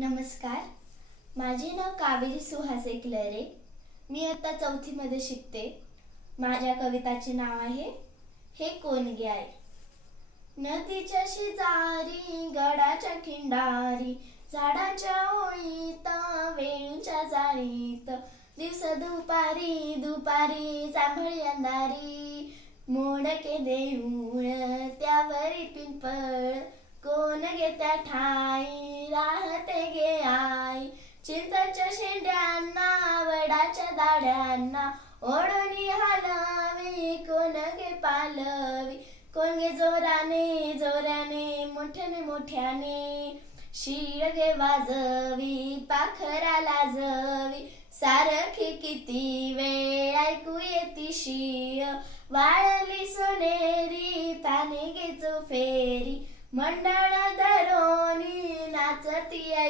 नमस्कार. माझे नाव कावेरी सुहास एकलरे मी आता चौथीमध्ये शिकते. माझ्या कविताचे नाव आहे हे कोण आहे नदीच्या शेजारी गडाच्या खिंडारी झाडाच्या ओळीत वेळूच्या जाळीत दिवस दुपारी दुपारी जांभळी अंधारी मोडके देऊळ त्यावरी पिंपळ कोण घेत्या ठाई? राहते गे आई. चिंताच्या शेंड्यांना वडाच्या दाड्यांना ओढणी हालवी कोण गे पालवी? कोण गे जोराने जोराने मोठ्याने मोठ्याने? शिळ गे वाजवी पाखरा लाजवी. सारखी किती वेळ ऐकू येती शिळ. वाळली सोनेरी पाणी घेचो फेरी मंडळ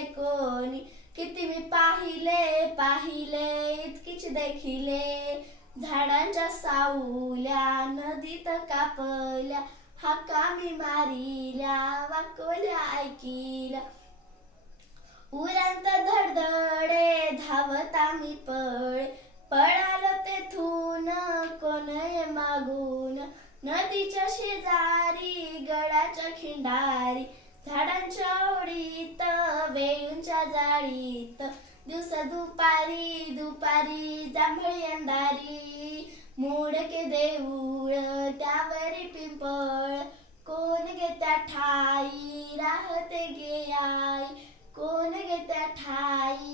कोणी किती मी पाहिले पाहिले इतकीच देखिले झाडांच्या सावल्या नदीत कापल्या हाका मी मारिल्या वाकोल्या ऐकिल्या. उरांत धडधडे धावता मी पळ पळालो तेथून कोण मागून. नदीच्या शेजारी गडाच्या खिंडारी झाडांच्या ओढीत दुपारी दुपारी जांभळी अंधारी. मोडके देऊळ त्यावरी पिंपळ. कोण घेत्या ठाई? राहते गे आई. कोण घेत्या ठाई?